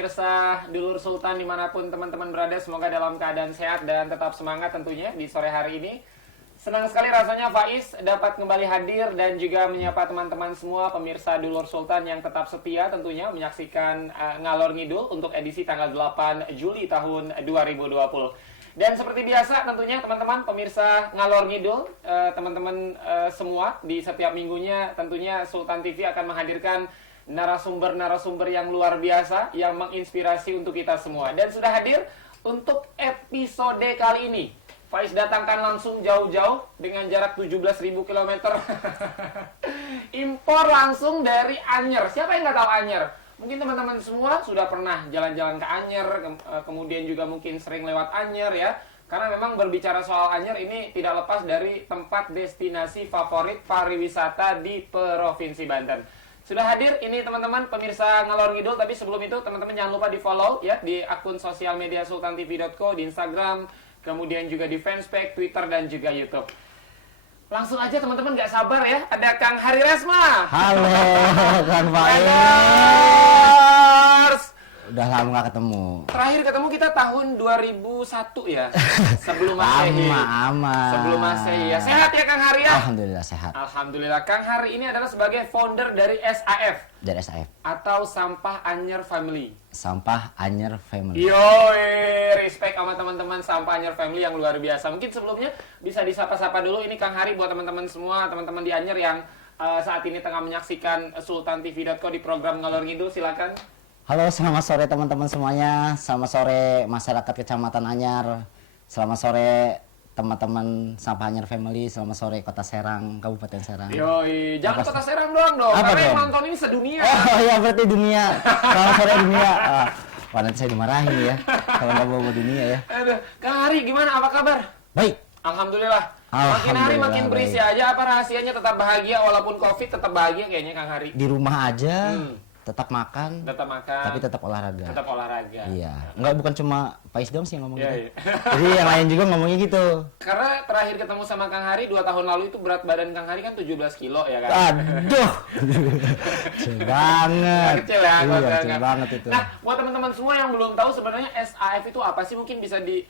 pemirsa Dulur Sultan dimanapun teman-teman berada, semoga dalam keadaan sehat dan tetap semangat tentunya di sore hari ini. Senang sekali rasanya Faiz dapat kembali hadir dan juga menyapa teman-teman semua pemirsa Dulur Sultan yang tetap setia tentunya menyaksikan Ngalor Ngidul untuk edisi tanggal 8 Juli tahun 2020. Dan seperti biasa tentunya teman-teman pemirsa Ngalor Ngidul, teman-teman semua di setiap minggunya tentunya Sultan TV akan menghadirkan narasumber-narasumber yang luar biasa yang menginspirasi untuk kita semua. Dan sudah hadir untuk episode kali ini Faiz datangkan langsung jauh-jauh dengan jarak 17.000 km. Impor langsung dari Anyer. Siapa yang nggak tahu Anyer? Mungkin teman-teman semua sudah pernah jalan-jalan ke Anyer, kemudian juga mungkin sering lewat Anyer ya. Karena memang berbicara soal Anyer ini tidak lepas dari tempat destinasi favorit pariwisata di Provinsi Banten. Sudah hadir ini teman-teman pemirsa Ngalor Ngidul, tapi sebelum itu teman-teman jangan lupa di-follow ya di akun sosial media sultantv.co, di Instagram, kemudian juga di fanspage, Twitter, dan juga YouTube. Langsung aja teman-teman, gak sabar ya, ada Kang Hari Resma. Halo, Kang Faiz. Udah lama gak ketemu. Terakhir ketemu kita tahun 2001 ya, sebelum Masehi. Sebelum Masehi ya. Sehat ya Kang Hari ya? Alhamdulillah sehat. Alhamdulillah. Kang Hari ini adalah sebagai founder dari SAF. Dari SAF. Atau Sampah Anyer Family. Sampah Anyer Family. Yoi, respect sama teman-teman Sampah Anyer Family yang luar biasa. Mungkin sebelumnya bisa disapa-sapa dulu ini Kang Hari buat teman-teman semua, teman-teman di Anyer yang saat ini tengah menyaksikan sultantv.co di program Ngalor Ngidul, silakan. Halo, selamat sore teman-teman semuanya. Selamat sore masyarakat Kecamatan Anyer. Selamat sore teman-teman Sampah Anyer Family. Selamat sore Kota Serang, Kabupaten Serang. Yoi, jangan Kota Serang doang dong. Apa karena dong? yang nonton ini sedunia. Oh iya, berarti dunia. Selamat sore dunia. Wah, nanti saya dimarahin ya kalau nggak bawa dunia ya. Aduh, Kang Hari gimana? Apa kabar? Baik. Alhamdulillah. Makin hari makin berisi baik. aja. Apa rahasianya tetap bahagia walaupun Covid, tetap bahagia kayaknya Kang Hari? Di rumah aja. Tetap makan, tapi tetap olahraga. Tetap olahraga. Iya, enggak bukan cuma Faiz dong sih yang ngomong gitu. Iya. Jadi yang lain juga ngomongnya gitu. Karena terakhir ketemu sama Kang Hari 2 tahun lalu itu berat badan Kang Hari kan 17 kilo ya kan? Aduh, kecil banget. Kecil ya, iya, kecil banget itu. Nah, buat teman-teman semua yang belum tahu sebenarnya SAF itu apa sih? Mungkin bisa di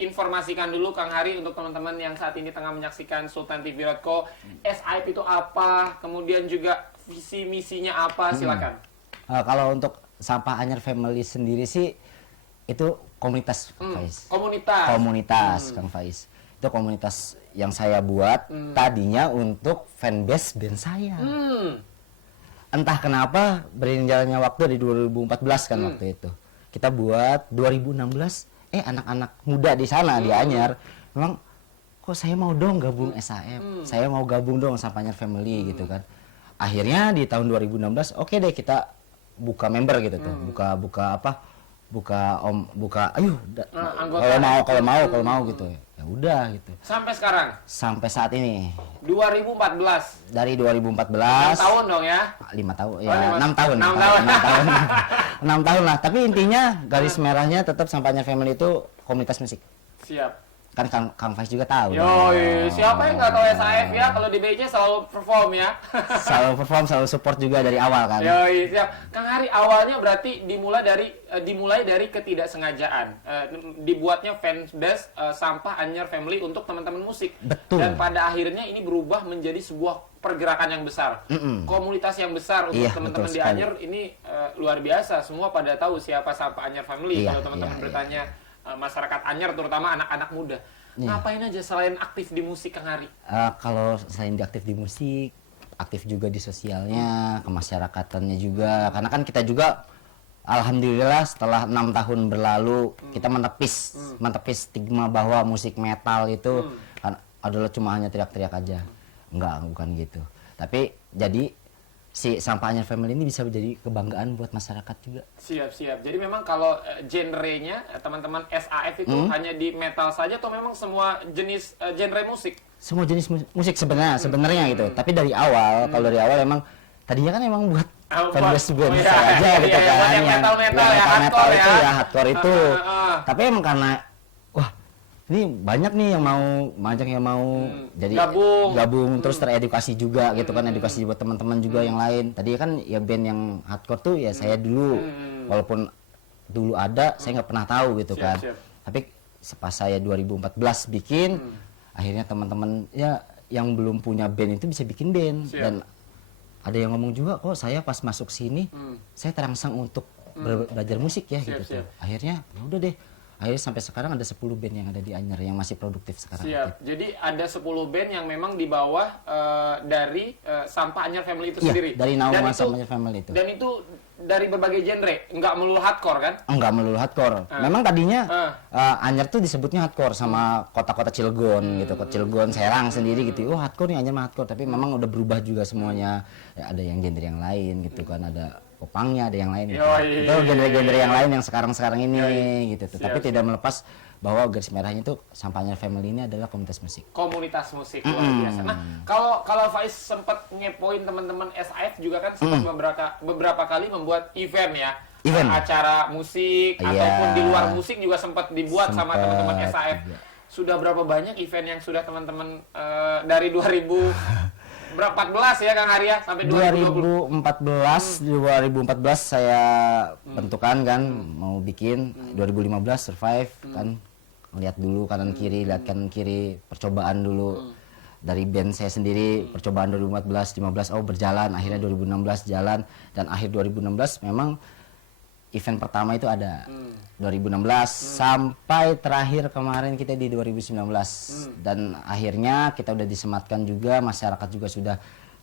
informasikan dulu Kang Hari untuk teman-teman yang saat ini tengah menyaksikan sultantv.co. SAF itu apa? Kemudian juga visi misinya apa? Silakan. Kalau untuk Sampah Anyer Family sendiri sih itu komunitas, Faiz. Komunitas, Kang Faiz. Itu komunitas yang saya buat tadinya untuk fanbase band saya. Entah kenapa beriring jalannya waktu di 2014 kan waktu itu. Kita buat 2016 anak-anak muda di sana di Anyer memang kok saya mau dong gabung SAF. Saya mau gabung dong Sampah Anyer Family gitu kan. Akhirnya di tahun 2016 oke deh kita buka member gitu tuh. Kalau mau gitu. Ya udah gitu. Sampai sekarang? Sampai saat ini. 2014. Dari 2014. 6 tahun dong ya? 5 tahun ya, 6 tahun. 6 tahun. 6 tahun. 6 tahun lah, tapi intinya garis merahnya tetap Sampah Anyer Family itu komunitas musik. Siap. Kan Kang Faiz juga tahu. Yoi, siapa yang nggak tahu SAF ya? Kalau di BJ selalu perform ya. Selalu perform, selalu support juga dari awal kan. Yoi, siap. Kang Hari, awalnya berarti dimulai dari ketidaksengajaan. Dibuatnya fanbase Sampah Anyer Family untuk teman-teman musik. Betul. Dan pada akhirnya ini berubah menjadi sebuah pergerakan yang besar. Komunitas yang besar untuk teman-teman di Anyer ini luar biasa. Semua pada tahu siapa Sampah Anyer Family. Kalau teman-teman bertanya masyarakat Anyer terutama anak-anak muda. Ngapain aja selain aktif di musik Kang Hari? Kalau selain aktif di musik, aktif juga di sosialnya, kemasyarakatannya juga. Karena kan kita juga alhamdulillah setelah 6 tahun berlalu kita menepis stigma bahwa musik metal itu adalah cuma hanya teriak-teriak aja. Enggak, bukan gitu. Tapi jadi si Sampah Anyer Family ini bisa menjadi kebanggaan buat masyarakat juga. Siap. Jadi memang kalau genrenya teman-teman SAF itu hanya di metal saja atau memang semua jenis genre musik? Semua jenis musik sebenarnya gitu. Tapi dari awal, kalau dari awal emang tadinya kan emang buat fanbase band saja gitu kan. Yang metal ya, metal itu ya. ya hardcore itu. Tapi emang karena ini banyak nih yang mau jadi gabung terus teredukasi juga gitu kan, edukasi buat teman-teman juga yang lain. Tadi kan ya band yang hardcore tuh ya saya dulu Walaupun dulu ada, saya nggak pernah tahu gitu kan. Tapi pas saya 2014 bikin, akhirnya teman-teman ya yang belum punya band itu bisa bikin band. Dan ada yang ngomong juga, kok saya pas masuk sini, saya terangsang untuk belajar musik ya gitu. Akhirnya ya udah deh. Akhirnya sampai sekarang ada 10 band yang ada di Anyer yang masih produktif sekarang. Jadi ada 10 band yang memang di bawah dari Sampah Anyer Family itu sendiri. Dari naungan Sampah Anyer Family itu. Dan itu dari berbagai genre, nggak melulu hardcore kan? Enggak melulu hardcore. Memang tadinya Anyer tuh disebutnya hardcore sama kota-kota Cilegon gitu, Cilegon, Serang sendiri gitu. Oh hardcore nih Anyer mah hardcore, tapi memang udah berubah juga semuanya. Ya, ada yang genre yang lain gitu kan, ada popangnya, ada yang lain gitu. Itu genre-genre yang lain yang sekarang-sekarang ini gitu. Tapi tidak melepas bahwa garis merahnya itu Sampah Anyer Family ini adalah komunitas musik. Komunitas musik luar biasa. Nah, kalau Faiz sempat ngepoin teman-teman SAF juga kan sempat beberapa kali membuat event ya. Acara musik ataupun di luar musik juga sempat dibuat sama teman-teman SAF. Sudah berapa banyak event yang sudah teman-teman dari 2014 ya Kang Arya sampai 2020? 2014 saya bentukan kan mau bikin 2015 survive kan, lihat dulu kanan kiri, lihat kanan kiri, percobaan dulu dari band saya sendiri, percobaan 2014 15 berjalan, akhirnya 2016 jalan, dan akhir 2016 memang event pertama itu ada 2016 sampai terakhir kemarin kita di 2019 dan akhirnya kita udah disematkan juga, masyarakat juga sudah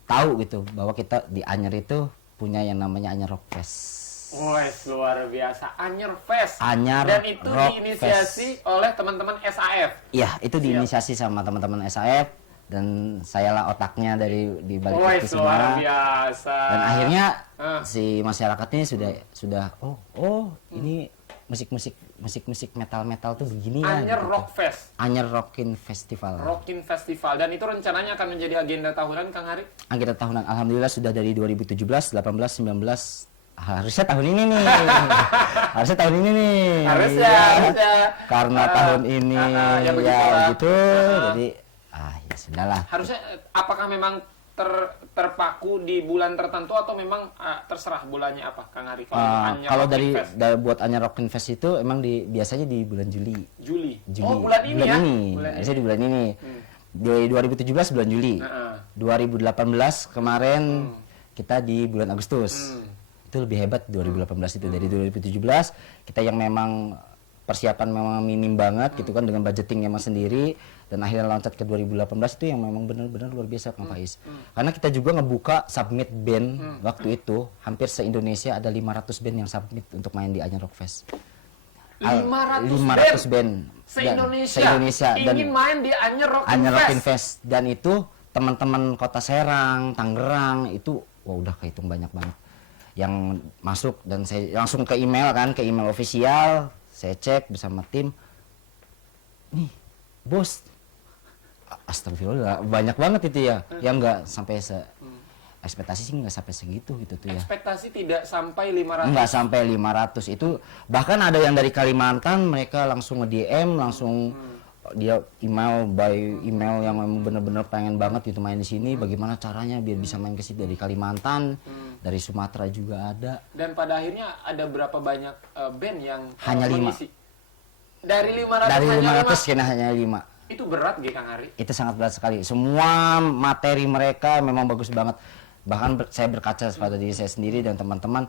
tahu gitu bahwa kita di Anyer itu punya yang namanya Anyer Rock Fest. Wah, luar biasa, Anyer Fest. Dan itu diinisiasi oleh teman-teman SAF. Iya, itu diinisiasi sama teman-teman SAF dan sayalah otaknya di balik itu semua. Luar biasa. Dan akhirnya si masyarakat ini sudah ini musik metal tuh begini ya. Anyer Rock Fest. Anyer Rockin Festival. Rockin Festival, dan itu rencananya akan menjadi agenda tahunan Kang Hari? Agenda tahunan, alhamdulillah sudah dari 2017, 18, 19, harusnya tahun ini nih. Harusnya tahun ini nih. Harusnya. Karena tahun ini ya begitu. Jadi ya sudahlah. Harusnya apakah memang terpaku di bulan tertentu atau memang terserah bulannya apa Kang Hari? Kalau dari buat Anyer Rockin Fest itu emang biasanya di bulan Juli. Oh, bulan ini ya? Harusnya di bulan ini. Di 2017 bulan Juli. 2018 kemarin kita di bulan Agustus. Itu lebih hebat 2018 itu. Dari 2017 kita yang memang persiapan memang minim banget gitu kan, dengan budgeting memang sendiri, dan akhirnya loncat ke 2018 itu yang memang benar-benar luar biasa Kang Faiz. Karena kita juga ngebuka submit band waktu itu, hampir se-Indonesia ada 500 band yang submit untuk main di Anyer Rock Fest. 500 band se-Indonesia ingin main di Anyer Rockin Fest. Dan itu teman-teman kota Serang, Tangerang itu udah kehitung banyak banget yang masuk, dan saya langsung ke email official, saya cek bersama tim, nih bos, astagfirullah banyak banget itu ya, yang nggak sampai ekspektasi sih nggak sampai segitu gitu tuh ya. Ekspektasi tidak sampai 500. Nggak sampai 500 itu, bahkan ada yang dari Kalimantan mereka langsung nge-DM, langsung dia email yang memang bener-bener pengen banget gitu main di sini, bagaimana caranya biar bisa main ke sini, dari Kalimantan, dari Sumatera juga ada. Dan pada akhirnya ada berapa banyak band yang hanya mengisi? 5. Dari 500 hanya 5. Itu berat gak Kang Hari? Itu sangat berat sekali. Semua materi mereka memang bagus banget. Bahkan saya berkaca pada diri saya sendiri dan teman-teman.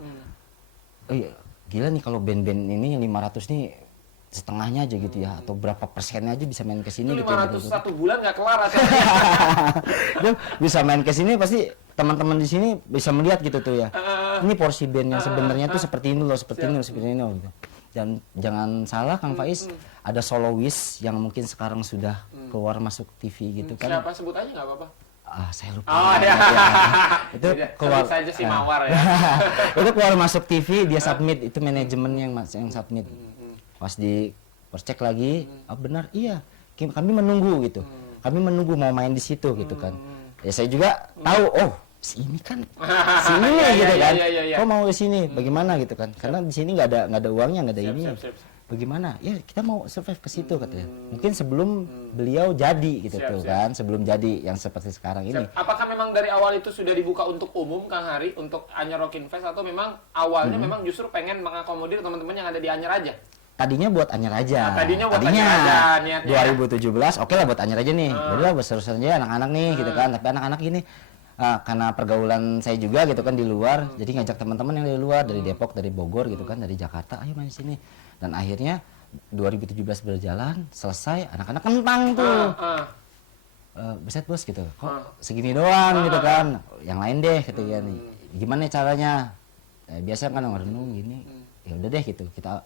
Gila nih kalau band-band ini 500 nih setengahnya aja gitu ya, atau berapa persennya aja bisa main ke sini gitu. 500 satu bulan nggak kelar rasanya. Bisa main ke sini pasti teman-teman di sini bisa melihat gitu tuh ya. Ini porsi band yang sebenarnya tuh seperti ini loh, seperti ini gitu. Dan jangan salah Kang Faiz, ada solois yang mungkin sekarang sudah keluar masuk TV gitu kan. Siapa, sebut aja nggak apa-apa. Saya lupa. Itu keluar saja si Mawar ya. Itu keluar masuk TV, dia submit, itu manajemen yang submit. Pas di cek lagi, benar, iya, kami menunggu gitu. Kami menunggu mau main di situ gitu kan. Ya saya juga tahu, sini kan, sini gitu kan. Kok mau ke sini, bagaimana gitu kan? Karena di sini nggak ada uangnya, nggak ada ini. bagaimana ya kita mau survive ke situ katanya, mungkin sebelum beliau jadi gitu tuh kan, sebelum jadi yang seperti sekarang ini. Apakah memang dari awal itu sudah dibuka untuk umum Kang Hari untuk Anyar Rockin Fest, atau memang awalnya memang justru pengen mengakomodir teman-teman yang ada di Anyar aja? Tadinya buat Anyar aja. Tadinya buat Anyar aja niatnya. 2017 oke lah buat Anyar aja nih. Udah besar-besar aja anak-anak nih gitu kan. Tapi anak-anak ini karena pergaulan saya juga gitu kan di luar, jadi ngajak teman-teman yang dari luar, dari Depok, dari Bogor gitu kan, dari Jakarta, ayo main sini. Dan akhirnya 2017 berjalan, selesai, anak-anak kentang tuh. Beset bos gitu, kok segini doang gitu kan, yang lain deh ketika nih, gimana caranya? Biasa kan renung gini, ya udah deh gitu, kita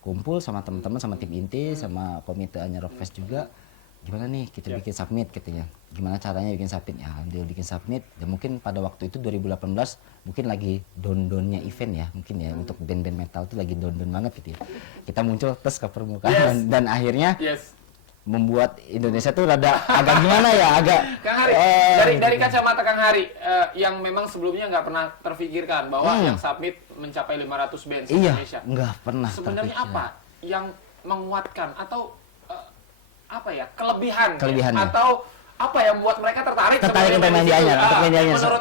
kumpul sama teman-teman, sama tim inti, sama komite Anyar Rock Fest juga. Gimana nih kita bikin submit katanya, gimana caranya bikin submit, ya dia bikin submit. Dan mungkin pada waktu itu 2018 mungkin lagi down-downnya event ya, mungkin ya untuk band-band metal itu lagi down-down banget gitu ya. Kita muncul terus ke permukaan dan akhirnya membuat Indonesia tuh rada agak gimana ya, agak Kang Hari, dari kacamata Kang Hari yang memang sebelumnya nggak pernah terfikirkan bahwa yang submit mencapai 500 band di Indonesia. Nggak pernah. Sebenarnya apa yang menguatkan atau apa ya kelebihannya atau apa yang membuat mereka tertarik untuk main di Anyar,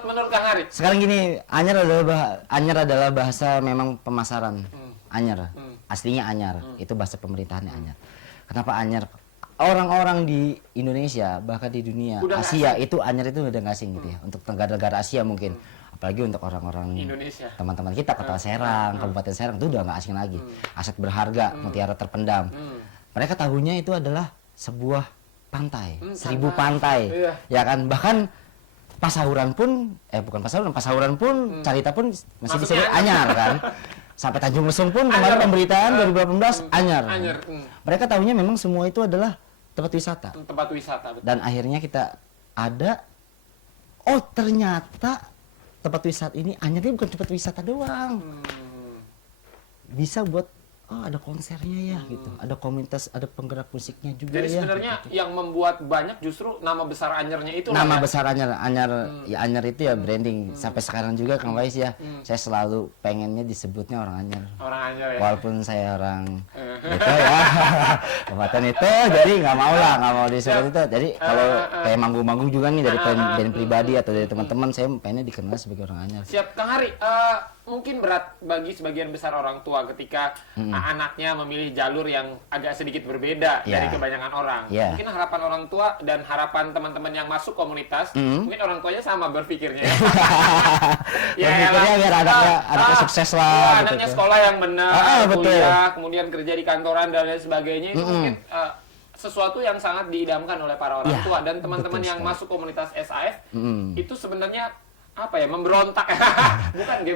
menurut Kang Hari? Sekarang gini, Anyar adalah bahasa memang pemasaran. Anyar, aslinya Anyar, itu bahasa pemerintahannya Anyar. Kenapa Anyar? Orang-orang di Indonesia, bahkan di dunia Asia itu Anyar itu udah nggak asing gitu ya. Untuk negara-negara Asia mungkin, apalagi untuk orang-orang Indonesia, teman-teman kita Kota Serang, Kabupaten Serang itu udah nggak asing lagi. Aset berharga, mutiara terpendam. Mereka tahunya itu adalah sebuah pantai, 1000 pantai, ya kan, bahkan Pasahuran pun, bukan Pasahuran pun, Carita pun masih bisa Anyar kan, sampai Tanjung Lesung pun kemarin pemberitaan 2018 Anyar. Mereka tahunya memang semua itu adalah tempat wisata. Betul. Dan akhirnya kita ada, oh ternyata tempat wisata ini Anyar ini bukan tempat wisata doang, bisa buat ada konsernya ya gitu, ada komunitas, ada penggerak musiknya juga. Jadi sebenarnya gitu. Yang membuat banyak justru nama besar Anyarnya itu. Nama besar Anyar ya, Anyar itu ya branding. Sampai sekarang juga Kang Faiz ya, saya selalu pengennya disebutnya orang Anyar. Orang Anyar ya. Walaupun saya orang gitu ya, kebatan itu, jadi nggak mau disebut itu. Jadi kalau kayak manggung-manggung juga nih dari band pribadi atau dari teman-teman, saya pengennya dikenal sebagai orang Anyar. Siap, Kang Hari. Mungkin berat bagi sebagian besar orang tua ketika anaknya memilih jalur yang agak sedikit berbeda dari kebanyakan orang. Mungkin harapan orang tua dan harapan teman-teman yang masuk komunitas, mungkin orang tuanya sama berpikirnya. Berpikirnya biar anaknya sukses lah. Anaknya sekolah yang benar, kuliah, kemudian kerja di kantoran dan lain sebagainya, itu mungkin sesuatu yang sangat diidamkan oleh para orang tua. Dan teman-teman yang masuk komunitas SAF itu sebenarnya apa ya, memberontak.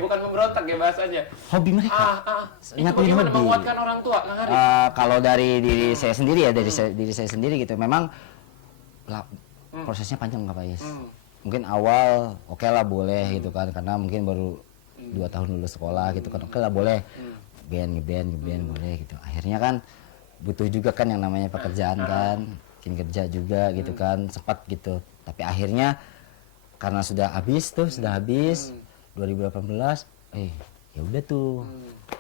bukan memberontak ya bahasanya, hobi mereka. Itu bagaimana menguatkan orang tua, Kang Hari? Kalau dari diri saya sendiri ya, diri saya sendiri gitu, memang prosesnya panjang Kak Faiz. Mungkin awal oke lah boleh gitu kan, karena mungkin baru 2 tahun lulus sekolah gitu kan, oke lah boleh ngeband boleh gitu. Akhirnya kan butuh juga kan yang namanya pekerjaan kan, bikin kerja juga gitu kan, sempat gitu. Tapi akhirnya karena sudah habis 2018, ya udah tuh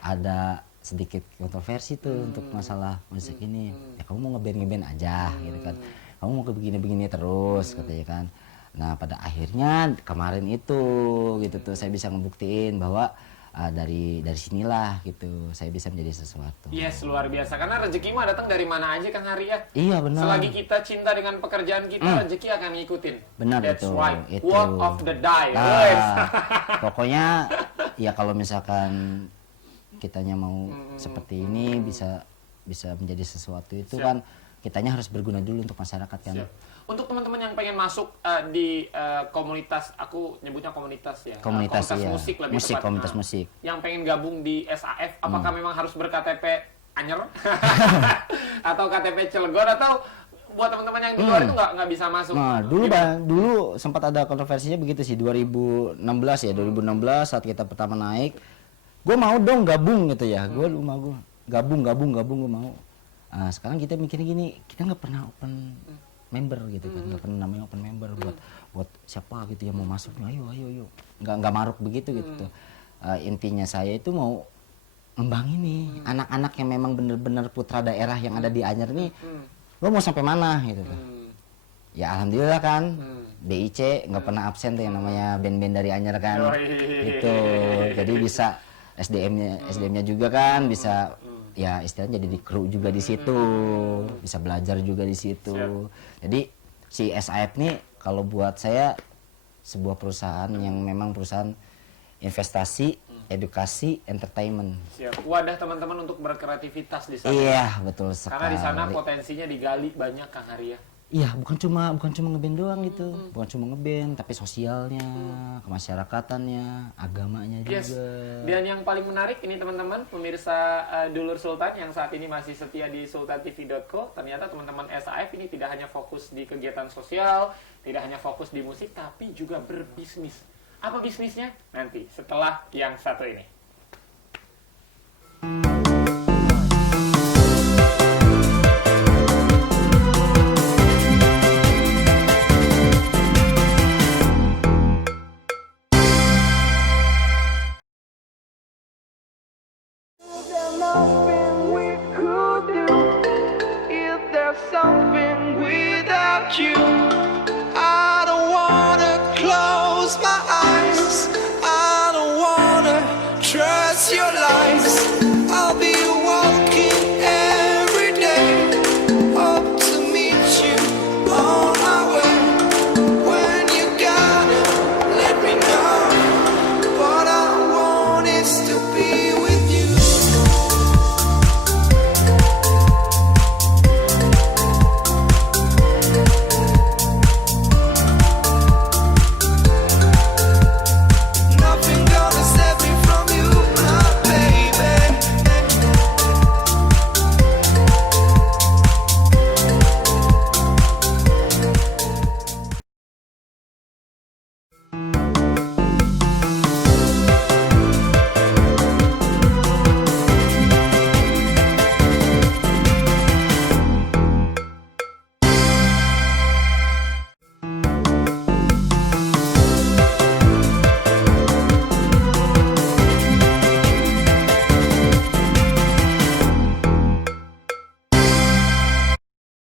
ada sedikit kontroversi tuh untuk masalah musik ini. Ya kamu mau ngeband aja gitu kan, kamu mau ke begini terus katanya kan. Nah pada akhirnya kemarin itu gitu tuh saya bisa ngebuktiin bahwa dari sinilah gitu saya bisa menjadi sesuatu. Yes, luar biasa, karena rezeki mah datang dari mana aja Kang Hari ya. Iya benar. Selagi kita cinta dengan pekerjaan kita, rezeki akan ngikutin. Benar. That's itu. right. Word of the die. Pokoknya ya kalau misalkan kitanya mau seperti ini bisa menjadi sesuatu itu kan kitanya harus berguna dulu untuk masyarakat kan. Untuk teman-teman yang pengen masuk di komunitas, aku nyebutnya komunitas ya. Komunitas musik lebih tepat. Komunitas musik. Yang pengen gabung di SAF, apakah memang harus berKTP Anyer atau KTP Cilegon, atau buat teman-teman yang di luar itu nggak bisa masuk? Nah, dulu sempat ada kontroversinya begitu sih, 2016 saat kita pertama naik. Gue mau dong gabung gitu ya. Gue mau gabung gue mau. Nah, sekarang kita mikirnya gini, kita nggak pernah open member gitu kan, nggak pernah namanya open member buat siapa gitu yang mau masuk, ayo nggak maruk begitu gitu tuh. Intinya saya itu mau ngembangin nih anak-anak yang memang bener-bener putra daerah yang ada di Anyer nih, lo mau sampai mana gitu tuh. Ya alhamdulillah kan, BIC nggak pernah absen tuh yang namanya band-band dari Anyer kan, gitu. Jadi bisa SDM-nya juga kan, bisa ya istilahnya jadi di kru juga di situ, bisa belajar juga di situ. Jadi si SAF nih kalau buat saya sebuah perusahaan yang memang perusahaan investasi, edukasi, entertainment. Siap. Wadah teman-teman untuk berkreativitas di sana. Iya, betul sekali. Karena di sana potensinya digali banyak Kang Hari ya. Iya, bukan cuma ngeband doang gitu. Bukan cuma ngeband, tapi sosialnya, kemasyarakatannya, agamanya Yes. juga. Dan yang paling menarik ini teman-teman, pemirsa Dulur Sultan yang saat ini masih setia di sultantv.co, ternyata teman-teman SAF ini tidak hanya fokus di kegiatan sosial, tidak hanya fokus di musik, tapi juga berbisnis. Apa bisnisnya? Nanti setelah yang satu ini. Nothing we could do if there's something without you. I don't wanna close my eyes. I don't wanna trust your lies. I'll be walking every day up to meet you on my way. When you gotta let me know what I want is to be with you. Nothing gonna set me from you, my baby.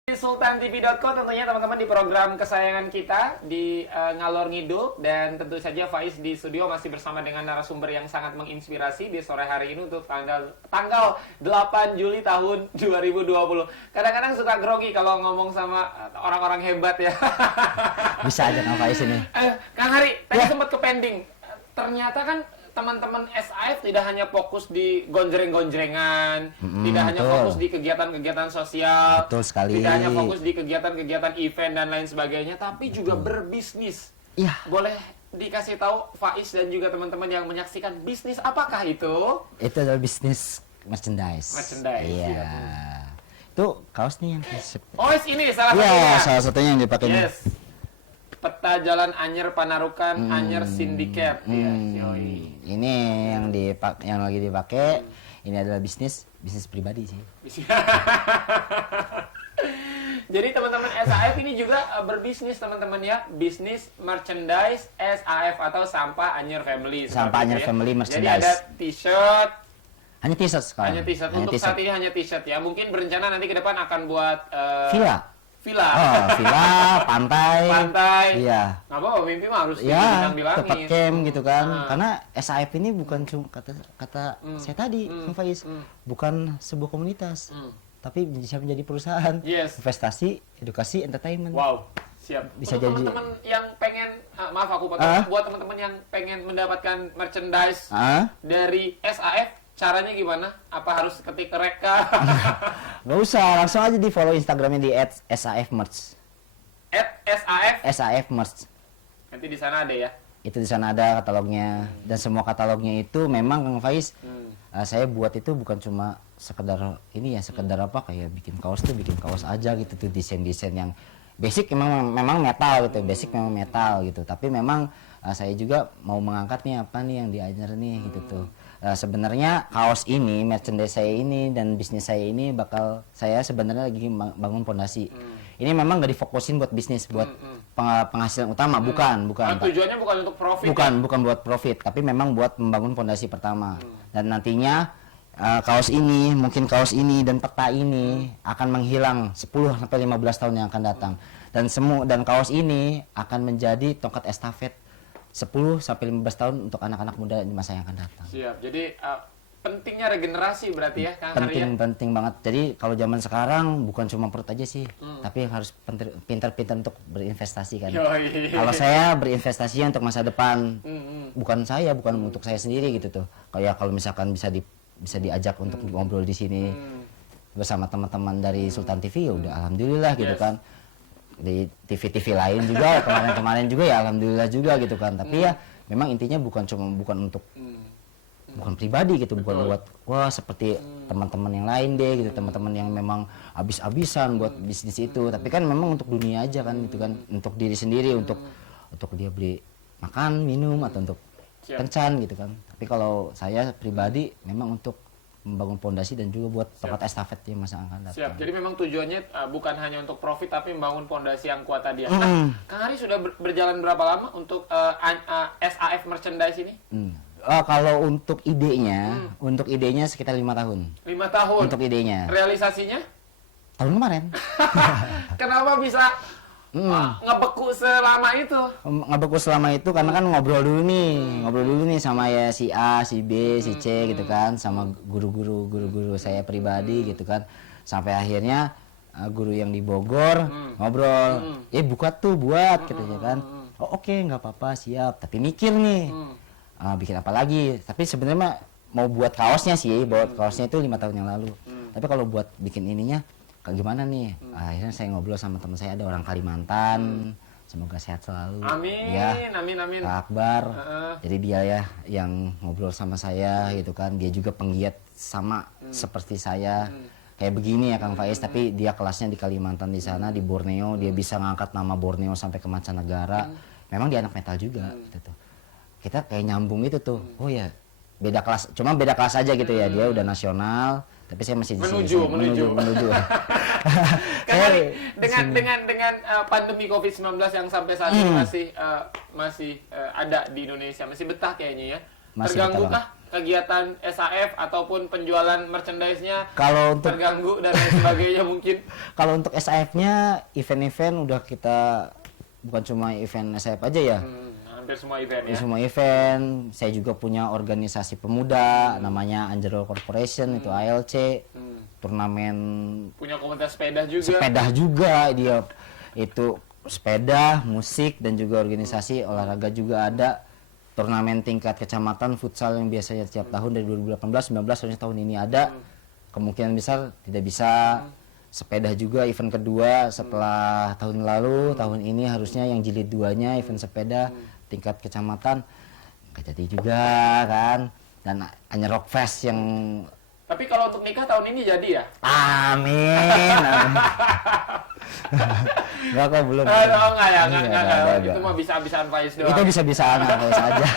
Di sultantv.co tentunya teman-teman di program kesayangan kita di Ngalor Ngidul, dan tentu saja Faiz di studio masih bersama dengan narasumber yang sangat menginspirasi di sore hari ini untuk tanggal 8 Juli tahun 2020. Kadang-kadang suka grogi kalau ngomong sama orang-orang hebat ya. Bisa aja Kang Faiz ini. Kang Hari, tadi sempat ke pending. Ternyata kan teman-teman SAF tidak hanya fokus di gonjreng-gonjrengan, tidak hanya betul. fokus di kegiatan-kegiatan sosial, Betul sekali. tidak hanya fokus di kegiatan-kegiatan event dan lain sebagainya, tapi juga berbisnis. Iya. Boleh dikasih tahu Faiz dan juga teman-teman yang menyaksikan bisnis apakah itu? Itu adalah bisnis merchandise. Merchandise, Iya. iya. Itu kaos nih yang Oh, ini salah Iya, satunya. salah satunya yang dipakai nih. Yes. Peta Jalan Anyer Panarukan Anyer Syndicate. Ya, yoi. Ini yang lagi dipakai. Ini adalah bisnis pribadi sih. Jadi teman-teman SAF ini juga berbisnis teman-teman ya, bisnis merchandise SAF atau Sampah Anyer Family. Sampah seperti Anyer itu ya. Family Jadi merchandise. ada t-shirt, Hanya t-shirt sekarang. hanya t-shirt. Untuk saat ini hanya t-shirt ya. Mungkin berencana nanti ke depan akan buat Villa. Villa. Oh, villa, pantai. Pantai. Iya. Nggak apa-apa, mimpi mah harus Ya, dibilang-bilangin. tempat camp gitu kan. Ah. Karena SAF ini bukan cuma kata saya tadi, Kang Faiz, bukan sebuah komunitas, tapi bisa menjadi perusahaan. Yes. Investasi, edukasi, entertainment. Wow, siap. Bisa Untuk jadi- teman-teman yang pengen, maaf aku potong, buat teman-teman yang pengen mendapatkan merchandise Ah? dari SAF, caranya gimana? Apa harus ketik reka? Gak usah, langsung aja di follow Instagramnya di @safmerch. @SAF. SAF Merch. Nanti di sana ada ya. Itu di sana ada katalognya, dan semua katalognya itu memang Kang Faiz, saya buat itu bukan cuma sekedar ini ya, sekedar apa kayak bikin kaos aja gitu tuh, desain-desain yang basic memang metal gitu, basic memang metal gitu, tapi memang saya juga mau mengangkat nih apa nih yang diajar nih gitu tuh. Sebenarnya kaos ini, merchandise saya ini dan bisnis saya ini bakal saya sebenarnya lagi bangun fondasi. Ini memang gak difokusin buat bisnis, buat penghasilan utama, bukan. Nah, tujuannya bukan untuk profit. Bukan buat profit, tapi memang buat membangun fondasi pertama. Dan nantinya kaos ini, mungkin kaos ini dan peta ini akan menghilang 10 sampai 15 tahun yang akan datang. Dan kaos ini akan menjadi tongkat estafet 10 sampai 15 tahun untuk anak-anak muda di masa yang akan datang. Siap. Jadi pentingnya regenerasi berarti ya Kang Hari ya? Penting banget. Jadi kalau zaman sekarang bukan cuma perut aja sih, tapi harus pintar-pintar untuk berinvestasi kan. Kalau saya berinvestasinya untuk masa depan, bukan untuk saya sendiri gitu tuh. Kayak kalau misalkan bisa diajak untuk ngobrol di sini bersama teman-teman dari Sultan TV, ya udah alhamdulillah gitu kan. Di TV-TV lain juga kemarin-kemarin juga ya alhamdulillah juga gitu kan. Tapi ya memang intinya bukan untuk bukan pribadi gitu, bukan buat wah seperti teman-teman yang lain deh gitu, teman-teman yang memang habis-habisan buat bisnis itu, tapi kan memang untuk dunia aja kan gitu kan, untuk diri sendiri, untuk dia beli makan minum atau untuk kencan gitu kan. Tapi kalau saya pribadi memang untuk membangun pondasi dan juga buat tempat estafet di masa akan datang. Siap. Jadi memang tujuannya bukan hanya untuk profit tapi membangun pondasi yang kuat tadi ya. Nah, Kang Hari sudah berjalan berapa lama untuk SAF merchandise ini? Kalau untuk idenya sekitar 5 tahun. 5 tahun. Untuk idenya. Realisasinya? Tahun kemarin. Kenapa bisa ngebeku selama itu? Ngebeku selama itu karena kan ngobrol dulu nih sama ya si A, si B, si C gitu kan, sama guru-guru saya pribadi gitu kan. Sampai akhirnya guru yang di Bogor ngobrol, buka tuh buat katanya kan. Oh oke, nggak apa-apa, siap. Tapi mikir nih. Bikin apa lagi, tapi sebenarnya mau buat kaosnya sih, buat kaosnya itu 5 tahun yang lalu. Tapi kalau buat bikin ininya kayak gimana nih, akhirnya saya ngobrol sama teman saya, ada orang Kalimantan, semoga sehat selalu. Amin, ya, amin. Pak Akbar. Jadi dia ya yang ngobrol sama saya gitu kan, dia juga penggiat sama seperti saya. Kayak begini ya Kang Faiz, tapi dia kelasnya di Kalimantan di sana, di Borneo, dia bisa ngangkat nama Borneo sampai ke mancanegara. Memang dia anak metal juga gitu tuh. Kita kayak nyambung itu tuh. Oh ya, beda kelas, cuma beda kelas aja gitu ya. Dia udah nasional, tapi saya masih di sini. Menuju. dengan pandemi Covid-19 yang sampai saat ini masih ada di Indonesia, masih betah kayaknya ya. Terganggukah kegiatan SAF ataupun penjualan merchandise-nya? Kalau untuk terganggu dan lain sebagainya mungkin. Kalau untuk SAF-nya, event-event udah kita bukan cuma event SAF aja ya. Hampir semua event ya? Semua event. Saya juga punya organisasi pemuda namanya Anjero Corporation, itu ALC. Turnamen. Punya komunitas sepeda juga. Sepeda juga dia. Itu sepeda, musik, dan juga organisasi olahraga juga ada. Turnamen tingkat kecamatan futsal yang biasanya setiap tahun dari 2018, 19, harusnya tahun ini ada. Kemungkinan besar tidak bisa. Sepeda juga event kedua setelah tahun lalu. Tahun ini harusnya yang jilid 2-nya event sepeda tingkat kecamatan nggak jadi juga kan, dan hanya Rock Fest yang. Tapi kalau untuk nikah tahun ini jadi ya? Amin. Enggak kok belum. Enggak. Itu mah bisa-bisaan Faiz doang. Itu bisa-bisaan Faiz aja.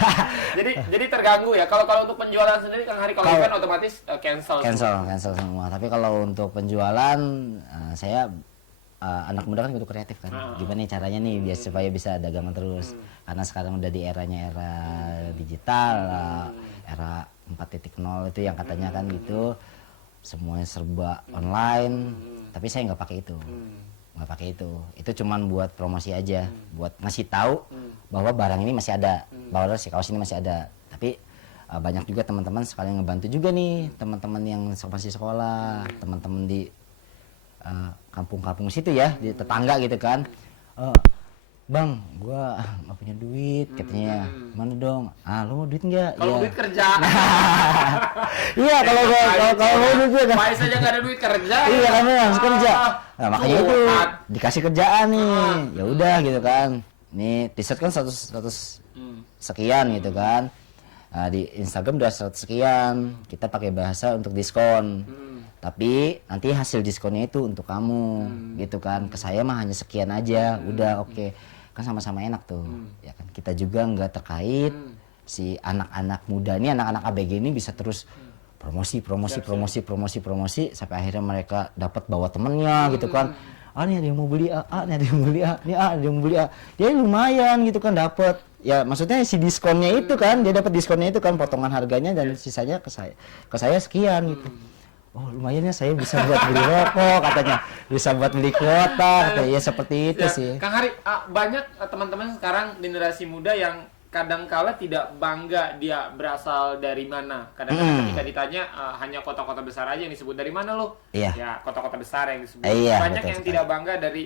jadi terganggu ya. Kalau untuk penjualan sendiri Kang Hari, kalau event otomatis cancel semua. Tapi kalau untuk penjualan saya anak muda kan kudu kreatif kan. Gimana caranya nih biar supaya bisa dagangan terus. Karena sekarang udah di era digital, era 4.0 itu yang katanya kan gitu. Semuanya serba online. Tapi saya nggak pakai itu. Itu cuman buat promosi aja, buat ngasih tahu bahwa barang ini masih ada, bahwa si kaos ini masih ada. Tapi banyak juga teman-teman sekalian ngebantu juga nih, teman-teman yang masih sekolah, teman-teman di kampung-kampung situ ya, di tetangga gitu kan. Bang, gua nggak punya duit, katanya. Mana dong? Lo mau duit nggak? Kalau duit kerja. Iya, kalau mau duit kerja. Faiz aja nggak ada duit kerja. Iya, kamu harus kerja. Nah, makanya itu dikasih kerjaan nih. Ya udah gitu kan. Nih t-shirt kan 100 sekian gitu kan. Di Instagram udah 100 sekian. Kita pakai bahasa untuk diskon. Tapi nanti hasil diskonnya itu untuk kamu gitu kan. Ke saya mah hanya sekian aja. Udah oke. Kan sama-sama enak tuh. Ya kan, kita juga nggak terkait. Si anak-anak muda ini, anak-anak ABG ini bisa terus promosi sampai akhirnya mereka dapat bawa temennya gitu kan. Nih ada yang mau beli nih ada yang mau beli nih ada yang mau beli dia lumayan gitu kan dapat ya maksudnya si diskonnya itu kan, dia dapat diskonnya itu kan, potongan harganya dan sisanya ke saya sekian gitu. Oh lumayan ya, saya bisa buat beli rokok katanya, bisa buat beli kuota katanya. Ya seperti itu Ya, sih. Kang Hari, banyak teman-teman sekarang generasi muda yang kadangkala tidak bangga dia berasal dari mana. Kadang-kadang ketika ditanya hanya kota-kota besar aja yang disebut, dari mana lo? Iya. Ya kota-kota besar yang disebut. Iya, Banyak betul yang sekali. tidak bangga dari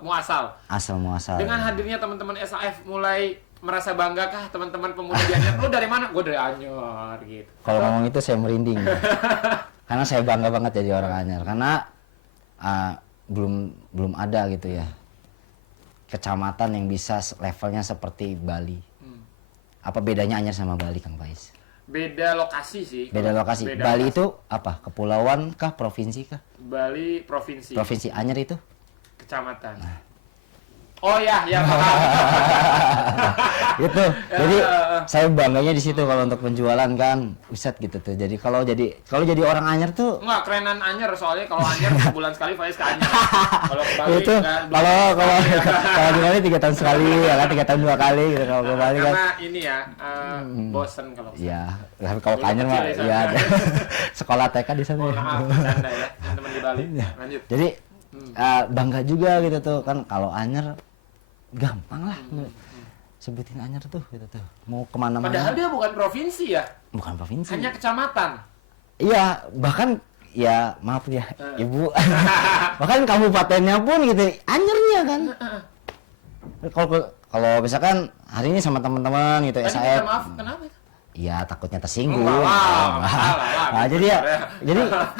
muasal. Asal muasal. Dengan hadirnya teman-teman SAF mulai merasa banggakah teman-teman pemuda di Anyer? Lo dari mana? Gue dari Anyer gitu. Kalau ngomong itu saya merinding. Karena saya bangga banget jadi orang Anyer, karena belum ada gitu ya kecamatan yang bisa levelnya seperti Bali. Apa bedanya Anyer sama Bali, Kang Faiz? Beda lokasi sih. Beda lokasi. Beda Bali lokasi. itu apa? Kepulauan kah? Provinsi kah? Bali provinsi. Provinsi. Anyer itu? Kecamatan. Oh ya, paham. Itu. Jadi saya bangganya di situ kalau untuk penjualan kan, uset gitu tuh. Jadi kalau jadi orang Anyer tuh Enggak, kerenan Anyer soalnya kalau Anyer sebulan sekali Faiz ke Anyer. Kalau ke Bali itu enggak, kalau di Bali 3 tahun sekali ya kan, 3 tahun 2 kali gitu kalau ke Bali kan. karena ini ya bosen kalau ke sana. Iya, tapi kalau ke Dulu Anyer kecil mah di sana. ya sekolah TK di sana. Oh, Ya. maaf, bercanda ya teman-teman di Bali. Lanjut. Jadi bangga juga gitu tuh kan, kalau Anyer gampang lah sebutin Anyer tuh gitu tuh, mau kemana-mana. Padahal dia bukan provinsi ya, Bukan provinsi. hanya kecamatan. Iya, bahkan ya maaf ya ibu, bahkan kabupatennya pun gitu Anyernya kan. Kalau misalkan hari ini sama teman-teman gitu Tadi SAF, minta maaf, kenapa? ya takutnya tersinggung. Enggak lah. Nah, jadi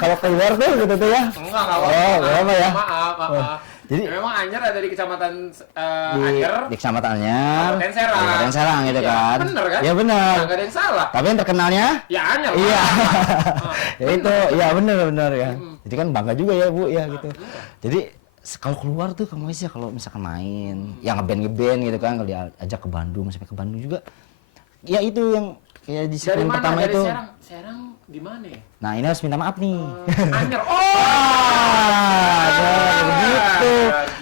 kalau keluar tuh gitu tuh ya. Enggak Oh, nggak apa ya. Maaf. Jadi Ya, memang Anyer ada di kecamatan di Anyer, Kecamatan Anyer, Kabupaten Serang. Kabupaten Serang gitu Iya, kan. bener kan? Ya benar. Nggak ada yang salah. Tapi yang terkenalnya Ya Anyer. iya. Pak. Ya itu, ya benar ya. Jadi kan bangga juga ya Bu ya gitu. Jadi kalau keluar tuh kamu sih kalau misalkan main, ya ngeband gitu kan, kalau diajak ke Bandung, sampai ke Bandung juga. Ya itu yang kayak di Dari segmen mana? pertama Dari itu. Serang di mana ya? Nah, ini harus minta maaf nih. Anyer. Begitu.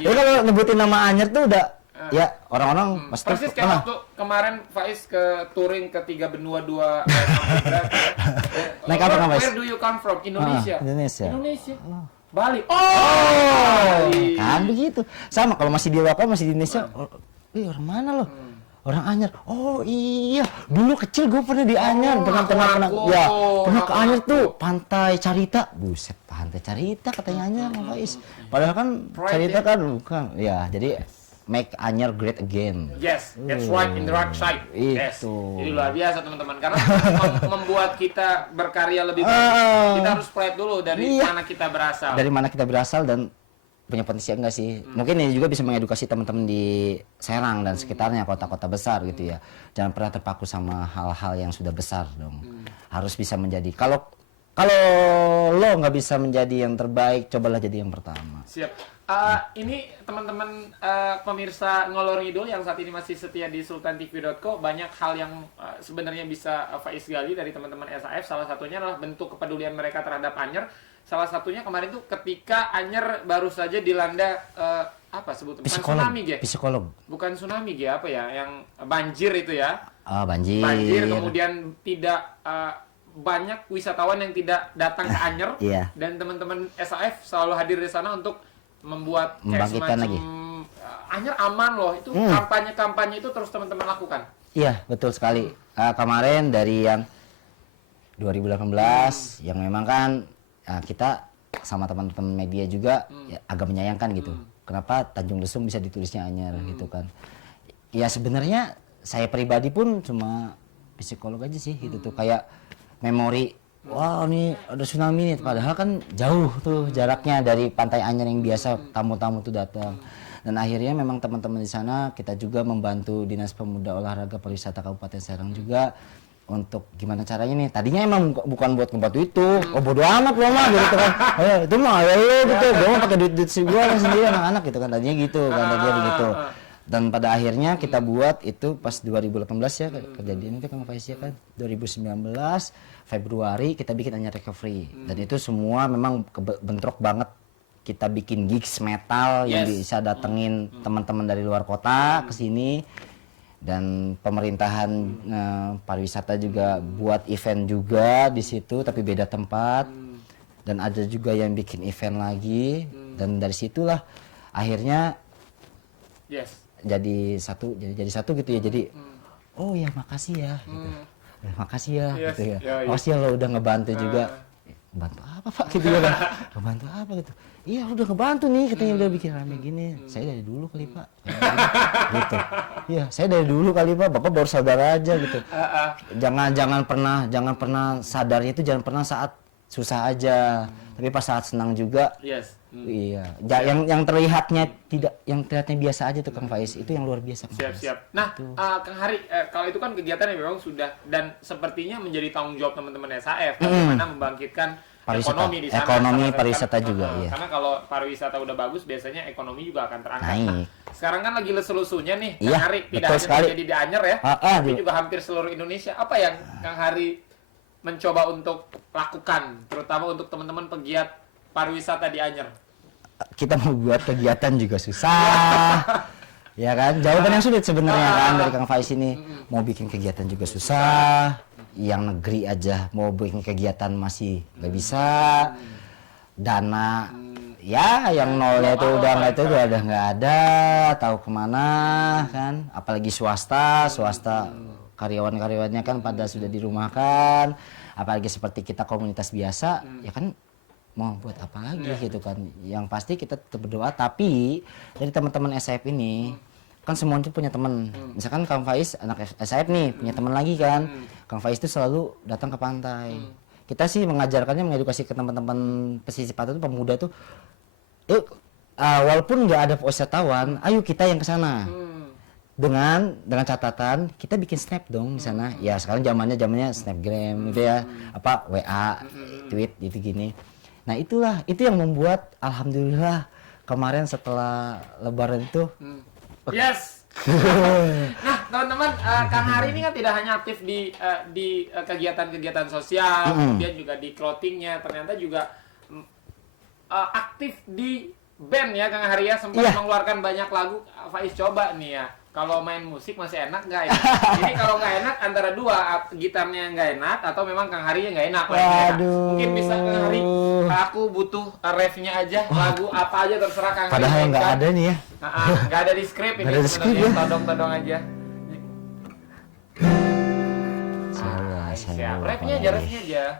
Gila. Jadi kalau nyebutin nama Anyer tuh udah ya orang-orang pasti Persis kayak waktu kemarin Faiz ke touring ke 3 benua 2 Naik apa, Kang Faiz? Where do you come from? Indonesia. Indonesia. Bali. Bali. Kan begitu. Sama kalau masih di lokal, masih di Indonesia. Orang mana loh? Orang Anyer. Oh iya, dulu kecil gue pernah di Anyer, pernah ya, pernah ke Anyer tuh, Pantai Carita. Buset, Pantai Carita katanya Anyer sama Faiz. Padahal kan Pride, Carita ya? kan bukan. Ya, jadi make Anyer great again. Yes, that's right, in the right side. Yes. Itu. Jadi luar biasa teman-teman, karena membuat kita berkarya lebih baik. Kita harus pride dulu dari Iya. mana kita berasal. Dari mana kita berasal dan punya potensi enggak sih? Mungkin ini juga bisa mengedukasi teman-teman di Serang dan sekitarnya, kota-kota besar gitu ya. Jangan pernah terpaku sama hal-hal yang sudah besar dong. Harus bisa menjadi, kalau lo nggak bisa menjadi yang terbaik, cobalah jadi yang pertama. Siap. Ini teman-teman pemirsa Ngolor Ngidul yang saat ini masih setia di sultantv.co, banyak hal yang sebenarnya bisa Faiz gali dari teman-teman SAF. Salah satunya adalah bentuk kepedulian mereka terhadap Anyer. Salah satunya kemarin tuh ketika Anyer baru saja dilanda apa sebutnya? Bukan tsunami, Ge. Psikolog. Bukan tsunami, Ge, apa ya? Yang banjir itu ya. Banjir. Banjir, kemudian tidak banyak wisatawan yang tidak datang ke Anyer. Iya. Dan teman-teman SAF selalu hadir di sana untuk membuat kayak Membangkitkan semacam lagi. Anyer aman loh. Itu kampanye-kampanye itu terus teman-teman lakukan. Iya, betul sekali. Kemarin dari yang 2018 yang memang kan kita sama teman-teman media juga ya, agak menyayangkan gitu. Kenapa Tanjung Lesung bisa ditulisnya Anyer gitu kan. Ya sebenarnya saya pribadi pun cuma psikolog aja sih gitu tuh, kayak memori. Wah, ini ada tsunami nih, padahal kan jauh tuh jaraknya dari Pantai Anyer yang biasa tamu-tamu tuh datang. Dan akhirnya memang teman-teman di sana kita juga membantu Dinas Pemuda Olahraga Pariwisata Kabupaten Serang juga untuk gimana caranya nih. Tadinya emang bukan buat ngebantu itu. Oh bodo amat lo mah gitu kan. Itu mah ayo gitu. Gue mau pakai duit gue sendiri anak-anak gitu kan. Tadinya gitu kan, tadinya begitu. Dan pada akhirnya kita buat itu pas 2018 ya kejadian itu kan Faiz ya kan. 2019 Februari kita bikin Anyer Recovery. Dan itu semua memang bentrok banget. Kita bikin gigs metal yang bisa datengin teman-teman dari luar kota ke sini. Dan pemerintahan pariwisata juga buat event juga di situ, tapi beda tempat. Dan ada juga yang bikin event lagi. Dan dari situlah akhirnya jadi satu gitu ya. Jadi oh ya makasih ya. Gitu. Makasih ya, gitu ya. Makasih ya lo udah ngebantu juga. Bantu apa Pak gitu ya kan? Ngebantu apa gitu? Iya udah ngebantu nih katanya udah bikin rame gini. Saya dari dulu kali Pak. Gitu. Iya saya dari dulu kali Pak. Bapak baru sadar aja gitu. Jangan pernah sadarnya itu jangan pernah saat susah aja. Tapi pas saat senang juga. Iya. Yang terlihatnya biasa aja tuh Kang Faiz. Itu yang luar biasa. Siap. Nah, Kang Hari, kalau itu kan kegiatan yang memang sudah dan sepertinya menjadi tanggung jawab teman-teman SAF bagaimana membangkitkan ekonomi di sana. Ekonomi pariwisata juga, iya. Karena kalau pariwisata udah bagus, biasanya ekonomi juga akan terangkat. Naik. Nah, sekarang kan lagi lesu-lesunya nih, Iya, Kang Hari. Tidak betul hanya sekali. terjadi di Anyer ya, tapi juga hampir seluruh Indonesia. Apa yang Kang Hari mencoba untuk lakukan, terutama untuk teman-teman pegiat pariwisata di Anyer? Kita mau buat kegiatan juga susah. Ya kan? Jawaban yang sulit sebenarnya kan dari Kang Faiz ini. Mau bikin kegiatan juga susah. Yang negeri aja mau bikin kegiatan masih nggak bisa. Dana ya yang nolnya itu udah nggak ada, tahu kemana kan? Apalagi swasta karyawan-karyawannya kan pada sudah dirumahkan. Apalagi seperti kita komunitas biasa, ya kan mau buat apa lagi gitu kan. Yang pasti kita tetap berdoa, tapi dari teman-teman SAF ini kan semuanya punya teman. Misalkan Kang Faiz anak SAF nih punya teman lagi kan. Kang Faiz itu selalu datang ke pantai. Kita sih mengajarkannya, mengedukasi ke teman-teman pesisir pantai itu, pemuda tuh walaupun nggak ada wisatawan, ayo kita yang ke sana. Dengan catatan kita bikin snap dong di sana. Ya sekarang zamannya Snapgram gitu ya, apa WA, tweet gitu gini. Nah itu yang membuat alhamdulillah kemarin setelah Lebaran itu Nah teman-teman, Kang Hari ini kan tidak hanya aktif di kegiatan-kegiatan sosial, kemudian juga di clothingnya, ternyata juga aktif di band ya Kang Hari ya, sempat mengeluarkan banyak lagu. Faiz coba nih ya, kalau main musik masih enak nggak ya? Ini kalau nggak enak antara dua, gitarnya nggak enak atau memang Kang Hari yang nggak enak. Mungkin bisa Kang Hari, aku butuh refnya aja, lagu apa aja terserah Kang Hari. Padahal nggak ada nih ya. Nggak ada di skrip ini sebenarnya, todong-todong aja. Siap, refnya aja.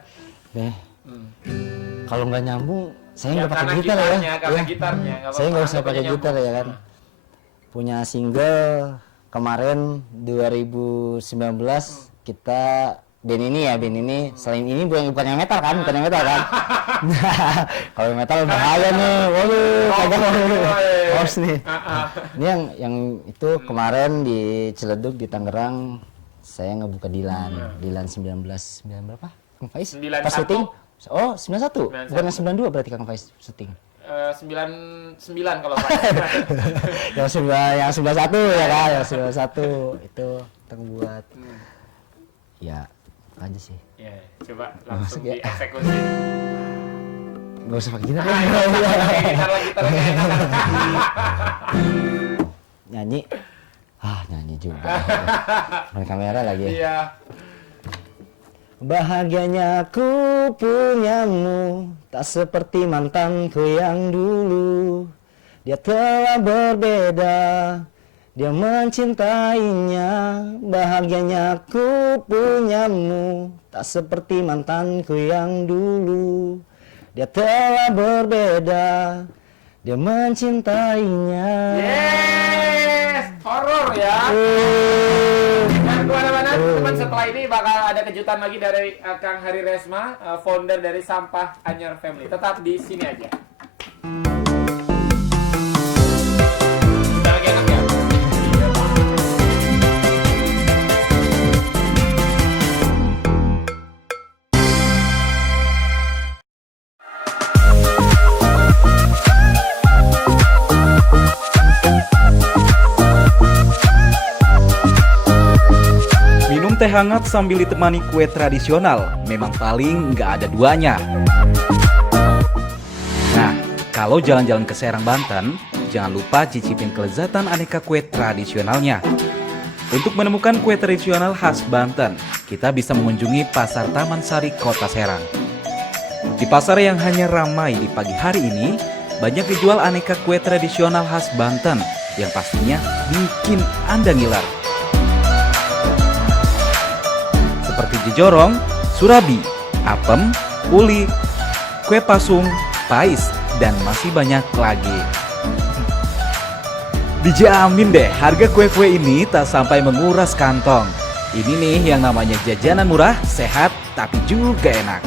Kalau nggak nyambung, saya nggak pakai gitar ya. Karena gitarnya. Saya nggak usah pakai gitar ya kan. Punya single kemarin 2019 kita band ini selain ini bukan yang metal kan. Kalau yang metal bahaya nih, harus nih. Ini yang itu kemarin di Ciledug di Tangerang saya ngebuka Dilan 19 berapa? Kang Faiz? Pas syuting? Oh 91, bukan 92 berarti Kang Faiz syuting. 99 kalau Pak. yang 91 ya kan, yang 91 itu kita buat. Ya aja sih. Ya, coba langsung dieksekusi. Gak usah pakai gitar. Gitar Nyanyi juga. Main kamera lagi. Iya. Bahagianya ku punyamu, tak seperti mantanku yang dulu. Dia telah berbeda, dia mencintainya. Bahagianya ku punyamu, tak seperti mantanku yang dulu. Dia telah berbeda, dia mencintainya. Yes, horor ya. Dan kemana-mana teman, setelah ini bakal ada kejutan lagi dari Kang Hari Resma, founder dari Sampah Anyer Family. Tetap di sini aja. Udah lagi enak ya? Minum teh hangat sambil ditemani kue tradisional memang paling nggak ada duanya. Nah, kalau jalan-jalan ke Serang, Banten, jangan lupa cicipin kelezatan aneka kue tradisionalnya. Untuk menemukan kue tradisional khas Banten, kita bisa mengunjungi Pasar Taman Sari, Kota Serang. Di pasar yang hanya ramai di pagi hari ini, banyak dijual aneka kue tradisional khas Banten yang pastinya bikin Anda ngiler. Seperti jejorong, surabi, apem, uli, kue pasung, pais, dan masih banyak lagi. Dijamin deh, harga kue-kue ini tak sampai menguras kantong. Ini nih yang namanya jajanan murah, sehat, tapi juga enak.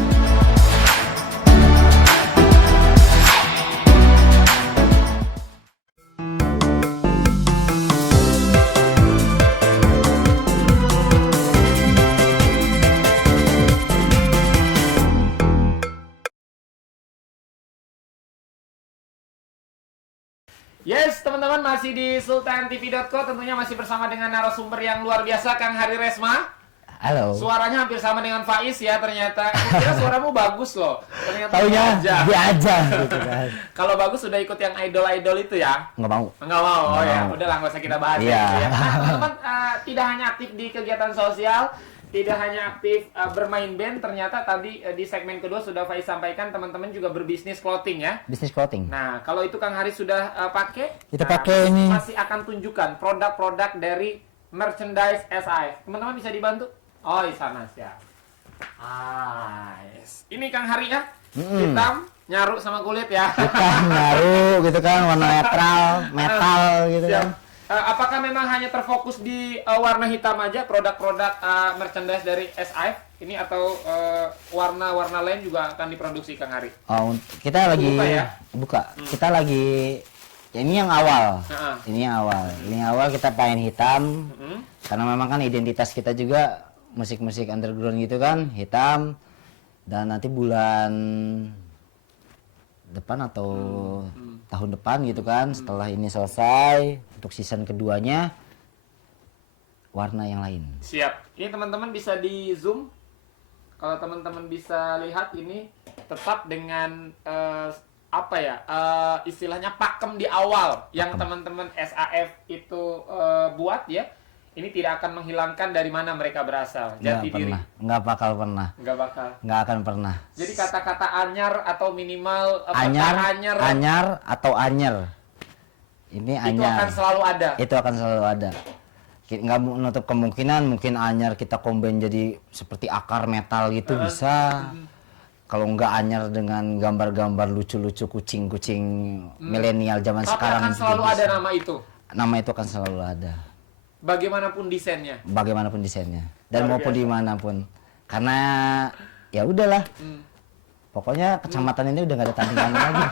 Yes, teman-teman, masih di sultantv.co, tentunya masih bersama dengan narasumber yang luar biasa, Kang Hari Resma. Halo. Suaranya hampir sama dengan Faiz ya ternyata. Kira suaramu bagus loh. Ternyata Taunya aja. dia aja gitu kan. Kalau bagus sudah ikut yang idol-idol itu ya? Nggak mau. Enggak mau. Oh Nggak ya, mau. udahlah nggak usah kita bahas Iya. ya. Nah, teman-teman tidak hanya aktif di kegiatan sosial, tidak hanya aktif bermain band, ternyata tadi di segmen kedua sudah Faiz sampaikan teman-teman juga berbisnis clothing ya. Bisnis clothing. Nah, kalau itu Kang Hari sudah pakai, Kita nah, pakai ini. masih akan tunjukkan produk-produk dari merchandise SAF. Teman-teman bisa dibantu? Oh, di sana siap. Yes. Ini Kang Hari ya, hitam, nyaru sama kulit ya. Kita nyaru gitu kan, warna netral, metal gitu Siap. kan. Apakah memang hanya terfokus di warna hitam aja produk-produk merchandise dari SAF ini, atau warna-warna lain juga akan diproduksi Kang Hari? Oh, kita lagi Buka ya? buka. Kita lagi ya, ini yang awal. Heeh. Ini yang awal. Ini yang awal kita pengen hitam. Karena memang kan identitas kita juga musik-musik underground gitu kan, hitam. Dan nanti bulan depan atau tahun depan gitu kan, setelah ini selesai untuk season keduanya warna yang lain. Siap. Ini teman-teman bisa di zoom. Kalau teman-teman bisa lihat ini tetap dengan apa ya, istilahnya pakem di awal yang teman-teman SAF itu buat ya. Ini tidak akan menghilangkan dari mana mereka berasal, jati diri. Nggak bakal pernah. Nggak bakal. Nggak akan pernah. Jadi kata-kata anyar atau minimal Anyar, anyar atau anyer. Ini itu anyar. akan selalu ada. Itu akan selalu ada. Nggak menutup kemungkinan mungkin anyar kita combine jadi seperti akar metal gitu bisa. Kalau nggak anyar dengan gambar-gambar lucu-lucu kucing-kucing milenial zaman Tapi sekarang akan juga selalu bisa. ada nama itu. Nama itu akan selalu ada. Bagaimanapun desainnya. Bagaimanapun desainnya dan Luar maupun biasa. dimanapun. Karena ya udahlah. Pokoknya kecamatan ini udah nggak ada tandingan lagi.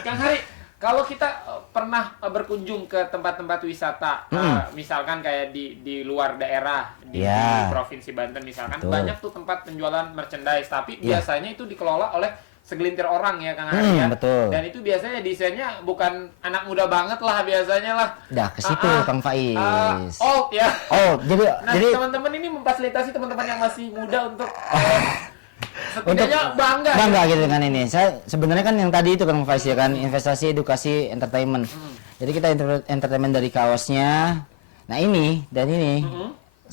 Kang Hari, kalau kita pernah berkunjung ke tempat-tempat wisata, misalkan kayak di luar daerah, di Iya. Provinsi Banten misalkan, Betul. banyak tuh tempat penjualan merchandise, tapi Iya. biasanya itu dikelola oleh segelintir orang ya Kang Hari ya. Betul. Dan itu biasanya desainnya bukan anak muda banget lah biasanya lah. Dah ke situ Kang Faiz. Old ya. Oh, Nah, jadi teman-teman ini memfasilitasi teman-teman yang masih muda untuk setidaknya bangga. bangga gitu dengan ini. Saya sebenarnya kan yang tadi itu kan Faiz ya kan, investasi, edukasi, entertainment. Jadi kita entertainment dari kaosnya. Nah ini dan ini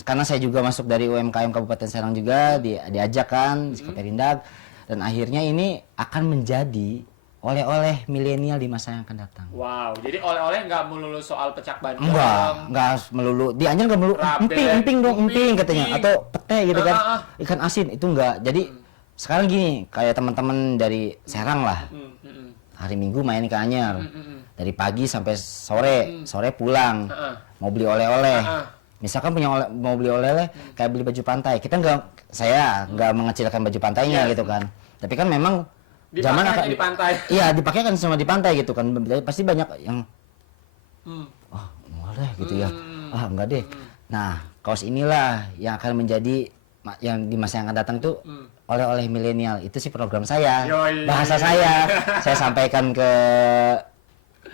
karena saya juga masuk dari UMKM Kabupaten Serang juga diajak kan di Perindak, dan akhirnya ini akan menjadi oleh-oleh milenial di masa yang akan datang. Wow, jadi oleh-oleh nggak melulu soal pecak bandeng. Enggak melulu. Di Anyer enggak melulu. Rabe, Emping dong, emping katanya, emping. atau pete gitu kan. Ah. Ikan asin itu enggak. Jadi sekarang gini, kayak teman-teman dari Serang lah. Hari Minggu main ke Anyer. Dari pagi sampai sore pulang. Mau beli oleh-oleh. Misalkan mau beli oleh-oleh kayak beli baju pantai. Saya nggak mengecilkan baju pantainya gitu kan. Tapi kan memang Dipakai hanya di pantai. Iya, dipakai kan cuma di pantai gitu kan. Pasti banyak yang mau deh gitu ya. Enggak deh. Nah, kaos inilah yang akan menjadi yang di masa yang akan datang itu oleh-oleh milenial. Itu sih program saya. Yoi. Bahasa saya sampaikan ke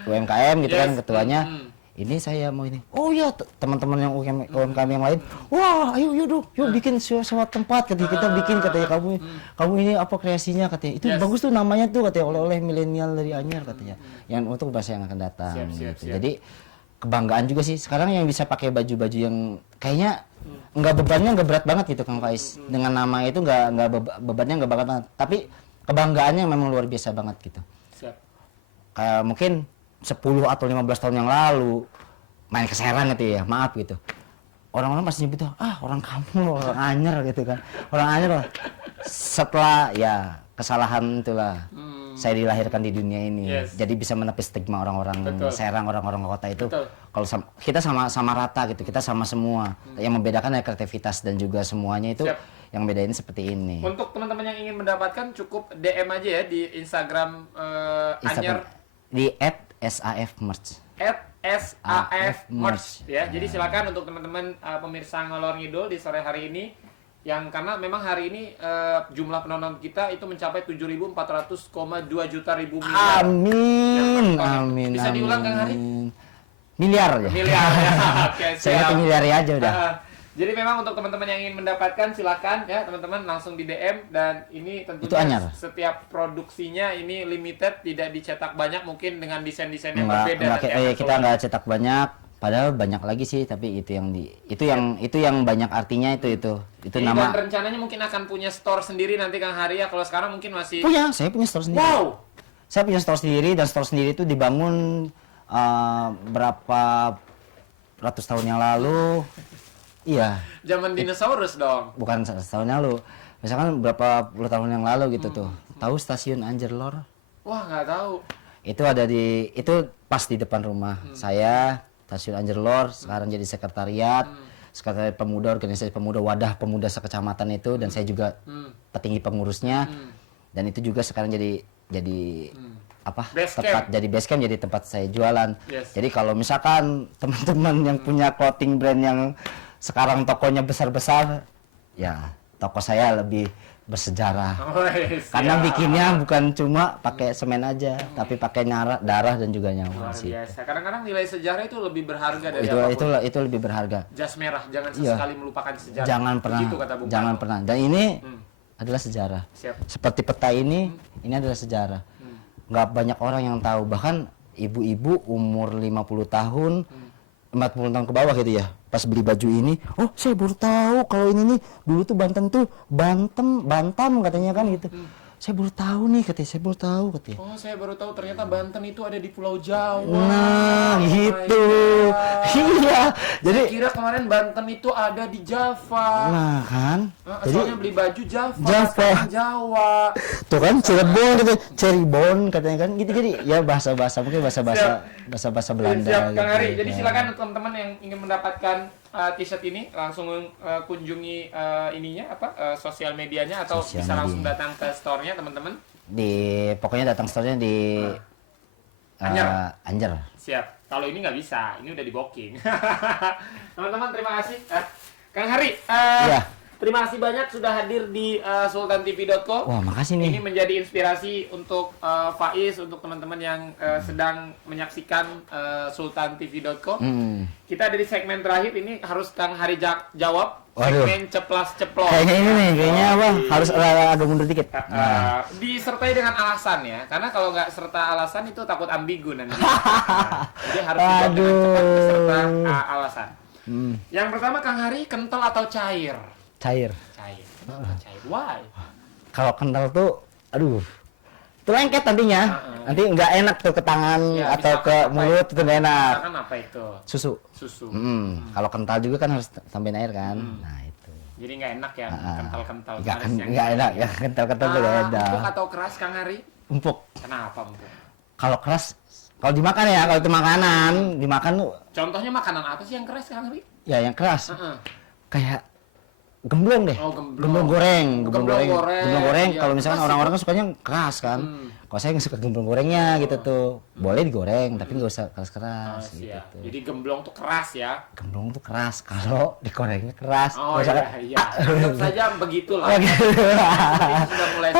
UMKM gitu kan, ketuanya. Ini saya mau ini. Oh iya, teman-teman yang UMKM yang lain. Wah, ayo dong, yuk bikin sewa tempat, katanya kita bikin, katanya kamu ini apa kreasinya, katanya. Itu bagus tuh namanya tuh, katanya oleh-oleh milenial dari Anyer, katanya. Yang untuk masa yang akan datang. Siap. Jadi kebanggaan juga sih. Sekarang yang bisa pakai baju-baju yang kayaknya bebannya nggak berat banget gitu Kang Faiz. Dengan nama itu bebannya nggak banget, tapi kebanggaannya memang luar biasa banget gitu. Siap. Kayak mungkin 10 atau 15 tahun yang lalu main ke Serang gitu ya, maaf gitu. Orang-orang pasti nyebut orang kampung, orang Anyer gitu kan. Orang Anyer loh. Setelah ya kesalahan itulah saya dilahirkan di dunia ini. Yes. Jadi bisa menepis stigma orang-orang Serang, orang-orang kota itu. Betul. Kalau kita sama rata gitu, kita sama semua. Yang membedakan adalah kreativitas dan juga semuanya itu Siap. yang bedain seperti ini. Untuk teman-teman yang ingin mendapatkan cukup DM aja ya di Instagram Anyer Di @safmerch. @safmerch ya. Jadi silakan untuk teman-teman pemirsa Ngalor Ngidul di sore hari ini yang karena memang hari ini jumlah penonton kita itu mencapai 7.400,2 juta miliar. Amin. Amin. Bisa diulang Kang Hari? Miliar ya. Miliar ya. Oke, Saya siap. ngerti miliar aja udah. Jadi memang untuk teman-teman yang ingin mendapatkan silakan ya teman-teman langsung di DM dan ini Itu tentunya Anyar. setiap produksinya ini limited, tidak dicetak banyak mungkin dengan desain-desain yang berbeda. Enggak, nanti akan kita keluar. nggak cetak banyak, padahal banyak lagi sih, tapi itu yang banyak artinya itu Jadi nama. dan rencananya mungkin akan punya store sendiri nanti Kang Hari ya. Kalau sekarang mungkin masih Saya punya store sendiri. wow. Saya punya store sendiri dan store sendiri itu dibangun berapa ratus tahun yang lalu. Iya, Zaman dinosaurus dong. bukan setahun yang lalu. Misalkan berapa puluh tahun yang lalu gitu tuh. Tahu stasiun Anjerlor? Wah, nggak tahu. Itu pas di depan rumah saya, stasiun Anjerlor, sekarang jadi sekretariat pemuda, organisasi pemuda, wadah pemuda sekecamatan itu, dan saya juga petinggi pengurusnya. Dan itu juga sekarang jadi Base tempat camp. jadi base camp, jadi tempat saya jualan. Yes. Jadi kalau misalkan teman-teman yang punya clothing brand yang sekarang tokonya besar-besar, ya toko saya lebih bersejarah. Oh, yes, Karena siap. bikinnya bukan cuma pakai semen aja, tapi pakai darah dan juga nyawa Luar sih. biasa. Kadang-kadang nilai sejarah itu lebih berharga dari Itu lebih berharga. jas merah. Jangan Iya. sesekali melupakan sejarah. Jangan pernah, Begitu kata Bung jangan Karno. pernah. Dan ini adalah sejarah. Siap. Seperti peta ini adalah sejarah. Nggak banyak orang yang tahu, bahkan ibu-ibu umur 50 tahun, 40 tahun ke bawah gitu ya. Pas beli baju ini, saya baru tahu kalau ini nih dulu tuh Banten tuh Bantam katanya kan gitu. Saya baru tahu nih katanya, katanya. Oh, saya baru tahu ternyata Banten itu ada di Pulau Jawa. Nah, Oh my gitu. God. Iya. Jadi Saya kira kemarin Banten itu ada di Java. nah kan. Jadi Soalnya beli baju Java, Java. sekarang Jawa. tuh kan Cirebon gitu, Cirebon katanya kan gitu. Jadi ya bahasa-bahasa mungkin bahasa Belanda Siap, gitu. Kang Ari. Jadi Ya. silakan teman-teman yang ingin mendapatkan t-shirt ini langsung kunjungi sosial medianya atau Sosial bisa media. langsung datang ke store-nya teman-teman. Pokoknya datang store-nya di Anyer. Anyer. Siap. Kalau ini nggak bisa, ini udah di booking. Teman-teman terima kasih. Kang Hari, Iya. terima kasih banyak sudah hadir di sultantv.co. Wah, makasih Ini nih. menjadi inspirasi untuk Faiz, untuk teman-teman yang sedang menyaksikan sultantv.co. Kita dari segmen terakhir ini harus Kang Hari jawab. Waduh. Segmen ceplas-ceplos. Kayaknya ini nih, kayaknya apa? Harus agak mundur dikit. Disertai dengan alasan ya, karena kalau nggak serta alasan itu takut ambigu nanti. Jadi harus dijawab dengan cepat beserta alasan. Yang pertama Kang Hari, kental atau cair? Cair. Cair. Kenapa cair? Why? Kalau kental tuh, aduh, itu lengket nantinya. Nanti nggak enak tuh ke tangan Ya, atau misalkan ke apa mulut itu? itu nggak enak. Misalkan apa itu? Susu. Susu. Kalau kental juga kan harus tambahin air kan. Nah itu. Jadi nggak enak ya, kental-kental. Nggak manis yang nggak enak ya, kental-kental tuh nggak enak. Empuk atau keras Kang Hari? Empuk. Kenapa empuk? Kalau keras, kalau dimakan ya, kalau itu makanan, dimakan tuh Contohnya makanan apa sih yang keras Kang Hari? ya yang keras. Heeh. Kayak gemblong deh. Oh, gemblong. Gemblong goreng, Gemblong goreng. Gemblong goreng. Iya, Kalau misalkan keras orang-orang kan sukanya keras kan. Kalau saya nggak suka gemblong gorengnya gitu tuh. Boleh digoreng, tapi nggak usah keras-keras gitu Siap. tuh. Jadi gemblong tuh keras ya. Gemblong tuh keras, kalau digorengnya keras. Oh Misalkan- iya, iya. Anggap saja begitulah. Oh, gitu. Ini sudah mulai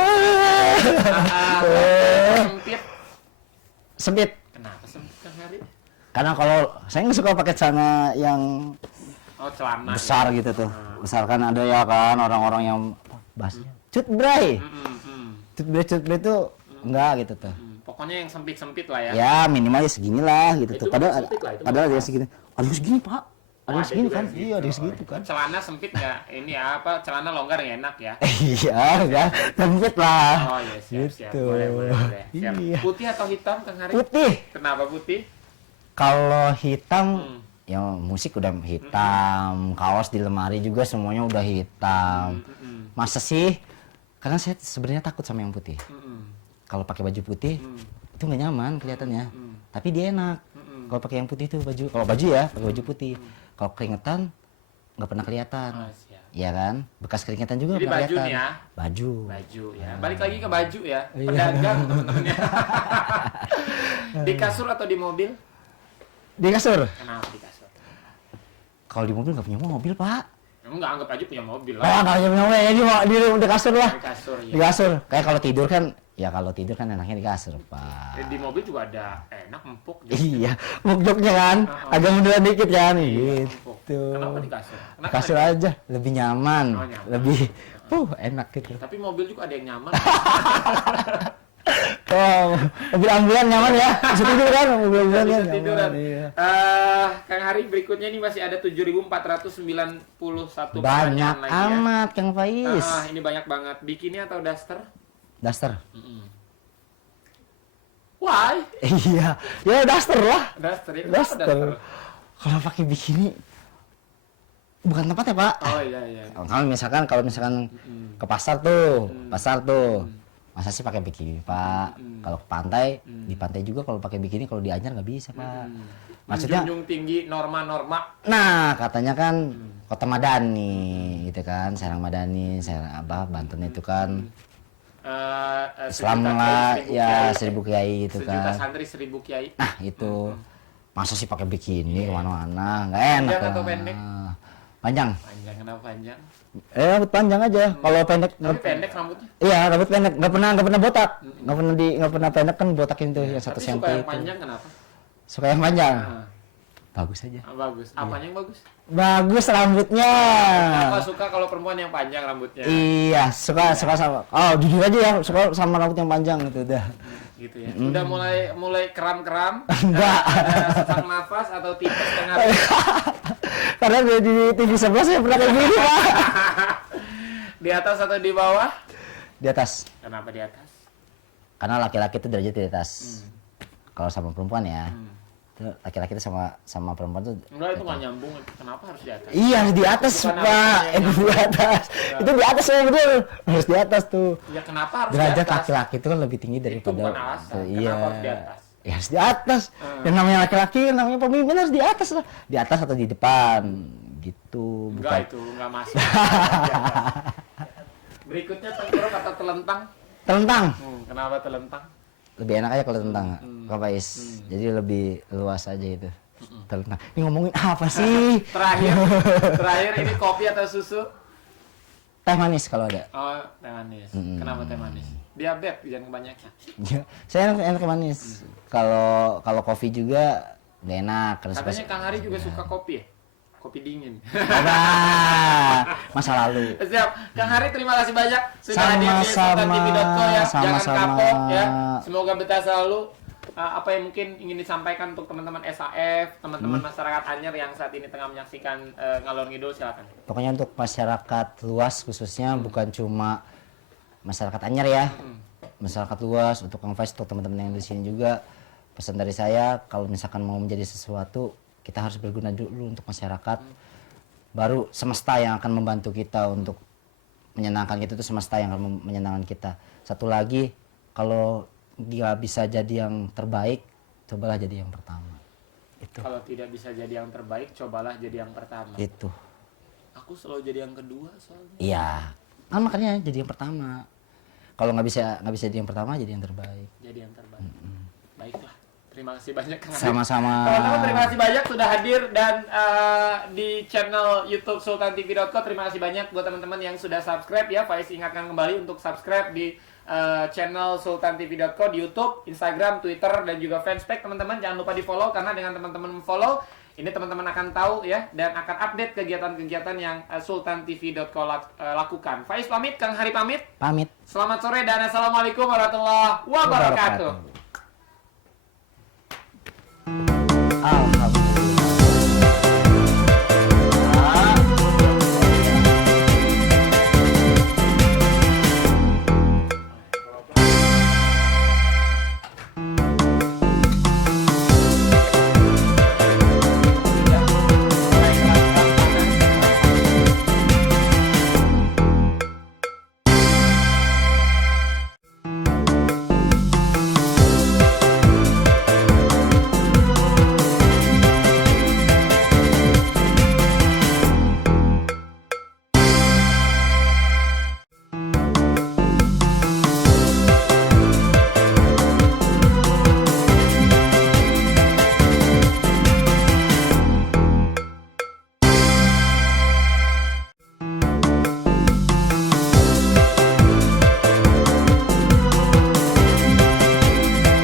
sempit. Sempit. Kenapa sempit Kang Hari? Karena kalau saya nggak suka pakai celana yang Oh celana. besar gitu tuh. Besar kan ada ya kan orang-orang yang bahasnya cutbray. Cutbray itu enggak gitu tuh. pokoknya yang sempit-sempit lah ya. Ya minimal ya segini lah gitu Itu tuh. Padahal sempit lah, itu padahal mahal. ada segini. Ada segini Pak. Ada ada segini juga kan? yang segitu. Iya ada segitu kan. Celana sempit nggak? Ini apa? Celana longgar yang enak ya. Iya kan. Sempit lah. Oh iya siap. Gitu. Boleh. Siap. Iya. Putih atau hitam Kang Hari? Putih. Kenapa putih? Kalau hitam Hmm. ya musik udah hitam, kaos di lemari juga semuanya udah hitam. Masa sih? Karena saya sebenarnya takut sama yang putih. Kalau pakai baju putih itu nggak nyaman kelihatannya. Tapi dia enak. Kalau pakai yang putih tuh baju, kalau baju ya pakai baju putih. Kalau keringetan nggak pernah kelihatan. Oh, siap. Iya kan? Bekas keringetan juga Jadi nggak baju kelihatan. nih ya? Baju. Baju ya. Balik lagi ke baju ya. Iya. Pedagang teman-temannya. Di kasur atau di mobil? Di kasur. Kenapa di kasur? Kalau di mobil nggak punya mobil Pak. Enggak anggap aja punya mobil Oh lah. nggak punya mobil, jadi mau di kasur lah. Di kasur Di ya. kasur. Kayak kalau tidur kan, ya kalau tidur kan enaknya di kasur Pak. Di mobil juga ada enak empuk. Iya, mukjoknya kan, agak munduran dikit kan, gitu. Kenapa di kasur? Kenapa Kasur nggak aja, lebih nyaman, Oh, nyaman. lebih, enak gitu. Tapi mobil juga ada yang nyaman. Oh, mobil ambulan nyaman ya, bisa tidur kan, mobil ambulan Bisa kan tiduran. nyaman. Iya. Kang Hari berikutnya ini masih ada 7.491 Banyak pertanyaan lagi ya. amat Kang Faiz. Ini banyak banget. Bikini atau daster? Daster. Why? Iya, ya daster lah. Daster ya. Kenapa Daster. Kalau pakai bikini, bukan tempat ya Pak. Oh iya. Kalau misalkan ke pasar tuh, masa sih pakai bikini Pak? Kalau ke pantai, di pantai juga kalau pakai bikini, kalau di Anyar nggak bisa Pak. Maksudnya, Menjunjung tinggi norma-norma. nah katanya kan Kota Madani, gitu kan, Serang Madani, Serang Banten itu kan Islam lah, ya 1000 kiai gitu Sejuta kan. santri 1000 kiai. Nah itu, masa sih pakai bikini kemana-mana, nggak enak Panjang atau lah. pendek? Panjang. Panjang, kenapa panjang? Rambut panjang aja. Kalau pendek, Tapi pendek rambutnya. iya rambut pendek. Nggak pernah botak. Nggak pernah pendek kan botakin tuh yang 1 Tapi cm suka yang itu. panjang kenapa? Suka yang panjang. Ah, Bagus aja. bagus. Apanya yang bagus? Bagus rambutnya. Kenapa suka kalau perempuan yang panjang rambutnya? Iya, suka sama. Oh, jujur aja ya, suka sama rambut yang panjang itu udah. Gitu ya. Udah mulai kram-kram. Enggak. Ada sesak nafas atau tipes tengah hari. Karena di TV sebelah saya pernah kayak gini, Pak. Di atas atau di bawah? Di atas. Kenapa di atas? Karena laki-laki itu derajat di atas. Kalau sama perempuan ya. Itu laki-laki itu sama perempuan tuh. Enggak, itu nggak nyambung. Kenapa harus di atas? Iya, harus di atas, Bukan Pak. harusnya Itu di atas. Itu di atas ya betul. Harus di atas tuh. Ya kenapa harus Derajat di atas? laki-laki itu kan lebih tinggi Itu daripada bukan alasan. Iya. Kenapa harus di atas? Ya harus di atas. Yang namanya laki-laki, yang namanya pemimpin harus di atas lah. Di atas atau di depan gitu. Enggak, itu enggak masuk. Berikutnya tengkurap atau telentang? Telentang. Kenapa telentang? Lebih enak aja kalau tentang Kak Faiz. Jadi lebih luas aja itu. Telentang. Ini ngomongin apa sih? Terakhir ini kopi atau susu? Teh manis kalau ada. Oh, teh manis. Kenapa teh manis? Diabetes, jangan kebanyakan. Ya, saya enak manis. Kalau kopi juga nggak enak. Katanya Kang Hari juga suka kopi ya? Kopi dingin. Masa lalu. Siap. Kang Hari terima kasih banyak sudah hadir di Sama-sama. sultantv.co ya. Jangan Sama-sama. kapok ya. Semoga betah selalu. Apa yang mungkin ingin disampaikan untuk teman-teman SAF, teman-teman masyarakat Anyer yang saat ini tengah menyaksikan Ngalor Ngidul, silakan. Pokoknya untuk masyarakat luas khususnya bukan cuma masyarakat Anyer ya. Masyarakat luas untuk Kang Faiz, untuk teman-teman yang di sini juga, pesan dari saya kalau misalkan mau menjadi sesuatu kita harus berguna dulu untuk masyarakat. Baru semesta yang akan membantu kita untuk menyenangkan kita, itu semesta yang akan menyenangkan kita. Satu lagi, kalau nggak bisa jadi yang terbaik, cobalah jadi yang pertama. Itu. Kalau tidak bisa jadi yang terbaik, cobalah jadi yang pertama. Itu. Aku selalu jadi yang kedua soalnya. Iya. Kan makanya jadi yang pertama. Kalau nggak bisa jadi yang pertama, jadi yang terbaik. Jadi yang terbaik. Baiklah. Terima kasih banyak Kang Hari. Sama-sama. Teman-teman terima kasih banyak sudah hadir dan di channel YouTube sultantv.co. Terima kasih banyak buat teman-teman yang sudah subscribe ya. Faiz ingatkan kembali untuk subscribe di channel sultantv.co di YouTube, Instagram, Twitter dan juga fanspage. Teman-teman jangan lupa di-follow karena dengan teman-teman follow ini teman-teman akan tahu ya dan akan update kegiatan-kegiatan yang sultantv.co lakukan. Faiz pamit, Kang Hari pamit. Pamit. Selamat sore dan assalamualaikum warahmatullahi wabarakatuh.